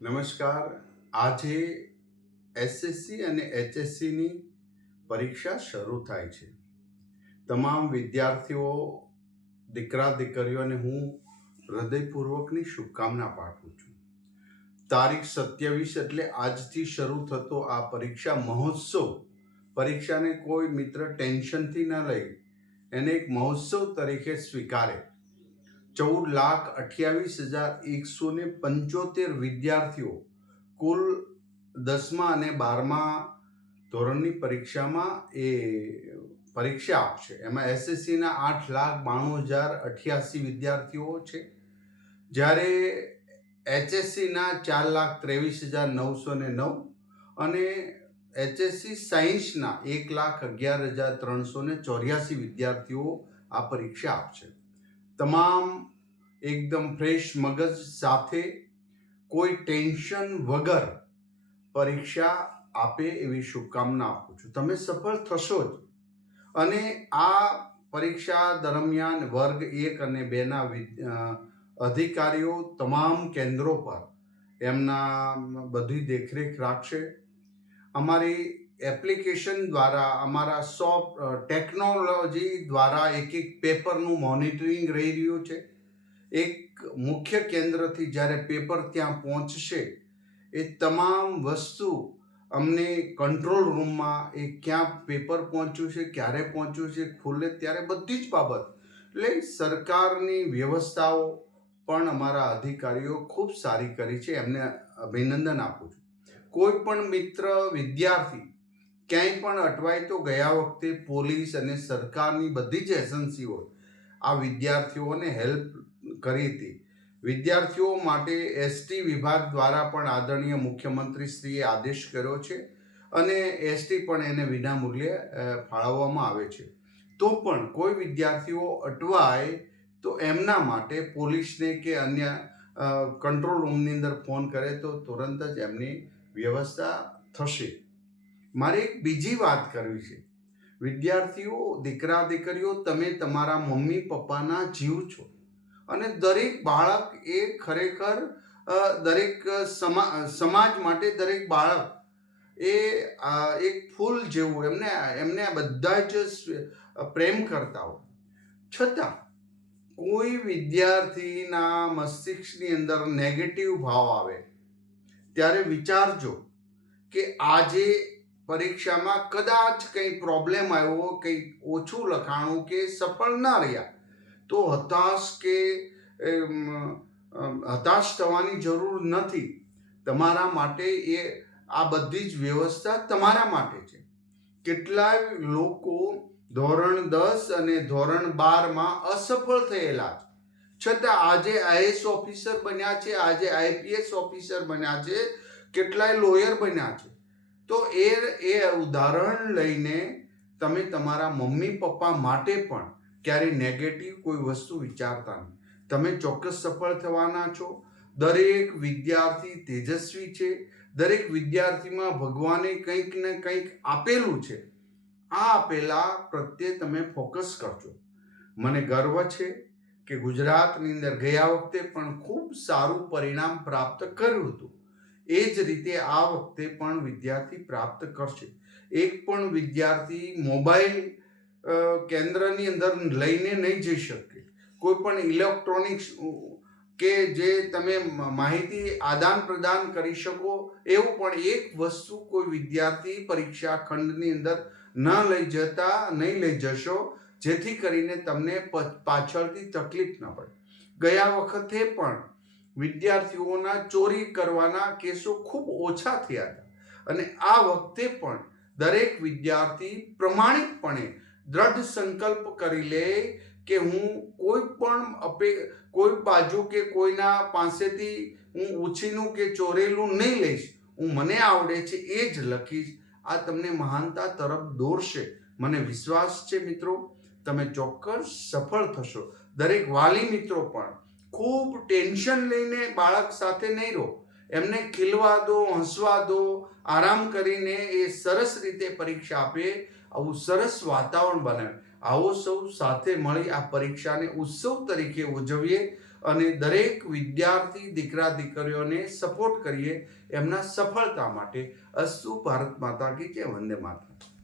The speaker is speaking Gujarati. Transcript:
નમસ્કાર. આજે એસએસસી અને એચએસસીની પરીક્ષા શરૂ થાય છે. તમામ વિદ્યાર્થીઓ, દીકરા, દીકરીઓને હું હૃદયપૂર્વકની શુભકામના પાઠવું છું. તારીખ સત્યાવીસ એટલે આજથી શરૂ થતો આ પરીક્ષા મહોત્સવ. પરીક્ષાને કોઈ મિત્ર ટેન્શનથી ન લઈ, એને એક મહોત્સવ તરીકે સ્વીકારે. ચૌદ લાખ અઠ્યાવીસ હજાર એકસો ને પંચોતેર વિદ્યાર્થીઓ કુલ દસમા અને બારમા ધોરણની પરીક્ષામાં એ પરીક્ષા આપશે. એમાં એસએસસીના આઠ લાખ બાણું હજાર અઠ્યાસી વિદ્યાર્થીઓ છે. જ્યારે એચએસસીના ચાર લાખ ત્રેવીસ હજાર નવસો ને નવ અને એચએસસી સાયન્સના એક લાખ અગિયાર હજાર ત્રણસો ને ચોર્યાસી વિદ્યાર્થીઓ આ પરીક્ષા આપશે. તમામ એકદમ ફ્રેશ મગજ સાથે કોઈ ટેન્શન વગર પરીક્ષા આપે એવી શુભકામના આપું છું. તમે સફળ થશો જ. અને આ પરીક્ષા દરમિયાન વર્ગ એક અને બેના અધિકારીઓ તમામ કેન્દ્રો પર એમના બધી દેખરેખ રાખશે. અમારી એપ્લિકેશન દ્વારા અમારા સોફ્ટ ટેકનોલોજી દ્વારા એક એક પેપરનું મોનિટરિંગ રહી રહ્યું છે. એક મુખ્ય કેન્દ્રથી જ્યારે પેપર ત્યાં પહોંચશે, એ તમામ વસ્તુ અમને કંટ્રોલ રૂમમાં એ ક્યાં પેપર પહોંચ્યું છે, ક્યારે પહોંચ્યું છે, ખુલે ત્યારે બધી જ બાબત. એટલે સરકારની વ્યવસ્થાઓ પણ અમારા અધિકારીઓ ખૂબ સારી કરી છે. એમને અભિનંદન આપું છું. કોઈ પણ મિત્ર વિદ્યાર્થી ક્યાંય પણ અટવાય તો ગયા વખતે પોલીસ અને સરકારની બધી જ એજન્સીઓ આ વિદ્યાર્થીઓને હેલ્પ કરી હતી. વિદ્યાર્થીઓ માટે એસટી વિભાગ દ્વારા પણ આદરણીય મુખ્યમંત્રીશ્રીએ આદેશ કર્યો છે અને એસટી પણ એને વિનામૂલ્યે ફાળવવામાં આવે છે. તો પણ કોઈ વિદ્યાર્થીઓ અટવાય તો એમના માટે પોલીસને કે અન્ય કંટ્રોલ રૂમની અંદર ફોન કરે તો તુરંત જ એમની વ્યવસ્થા થશે. મારે એક બીજી વાત કરવી છે. વિદ્યાર્થીઓ, દીકરા, દીકરીઓ, તમે તમારા મમ્મી, પપ્પાના જીવ છો. અને દરેક બાળક એ ખરેખર દરેક સમા, સમાજ માટે દરેક બાળક એ એક ફૂલ જેવું એમને એમને બધા જ પ્રેમ કરતા હોય. છતાં, કોઈ વિદ્યાર્થીના મસ્તિષ્કની અંદર નેગેટિવ ભાવ આવે, ત્યારે વિચારજો કે આજે પરીક્ષામાં કદાચ કંઈ પ્રોબ્લેમ આવ્યો, કંઈ ઓછું લખાણું કે સફળ ના રહ્યા, તો હતાશ કે હતાશ થવાની જરૂર નથી. તમારા માટે એ, આ બધી જ વ્યવસ્થા તમારા માટે છે. કેટલાય લોકો ધોરણ દસ અને ધોરણ બારમાં અસફળ થયેલા છે. છતાં આજે આઈએસ ઓફિસર બન્યા છે, આજે આઈપીએસ ઓફિસર બન્યા છે, કેટલાય લોયર બન્યા છે. તો એ એ ઉદાહરણ લઈને તમે તમારા મમ્મી, પપ્પા માટે પણ ક્યારેય નેગેટિવ કોઈ વસ્તુ વિચારતા નહીં. તમે ચોક્કસ સફળ થવાના છો. દરેક વિદ્યાર્થી તેજસ્વી છે. દરેક વિદ્યાર્થીમાં ભગવાને કંઈક ને કંઈક આપેલું છે. આ આપેલા પ્રત્યે તમે ફોકસ કરજો. મને ગર્વ છે કે ગુજરાતની અંદર ગયા વખતે પણ ખૂબ સારું પરિણામ પ્રાપ્ત કર્યું હતું. એ જ રીતે આ વખતે પણ વિદ્યાર્થી પ્રાપ્ત કરશે. એક પણ વિદ્યાર્થી મોબાઈલ કેન્દ્રની અંદર લઈને નહીં જઈ શકે. કોઈ પણ ઇલેક્ટ્રોનિક્સ કે જે તમે માહિતી આદાન પ્રદાન કરી શકો, એવું પણ એક વસ્તુ કોઈ વિદ્યાર્થી પરીક્ષા ખંડની અંદર ન લઈ જતા, નહીં લઈ જશો, જેથી કરીને તમને પાછળથી તકલીફ ન પડે. ગયા વખતે પણ વિદ્યાર્થીઓના ચોરી કરવાના કેસો ખૂબ ઓછા થયા હતા. અને આ વખતે પણ દરેક વિદ્યાર્થી પ્રમાણિકપણે દ્રઢ સંકલ્પ કરી લે કે હું કોઈ પણ અપે, કોઈ બાજુ કે કોઈના પાસેથી હું ઉછીનું કે ચોરેલું નહીં લઈશ. હું, મને આવડે છે એ જ લખીશ. આ તમને મહાનતા તરફ દોરશે. મને વિશ્વાસ છે મિત્રો. તમે ચોક્કસ સફળ થશો. દરેક વાલી મિત્રો પણ ખૂબ ટેન્શન લઈને બાળક સાથે નહીં રહો. એમને ખીલવા દો હસવા દો આરામ કરીને એ સરસ રીતે પરીક્ષા આપે. આવું સરસ વાતાવરણ બનાવે આવો સૌ સાથે મળી આ પરીક્ષાને ઉત્સવ તરીકે ઉજવીએ અને દરેક વિદ્યાર્થી, દીકરા, દીકરીઓને સપોર્ટ કરીએ એમના સફળતા માટે અસ્તુ ભારત માતા કી જય વંદે માતા.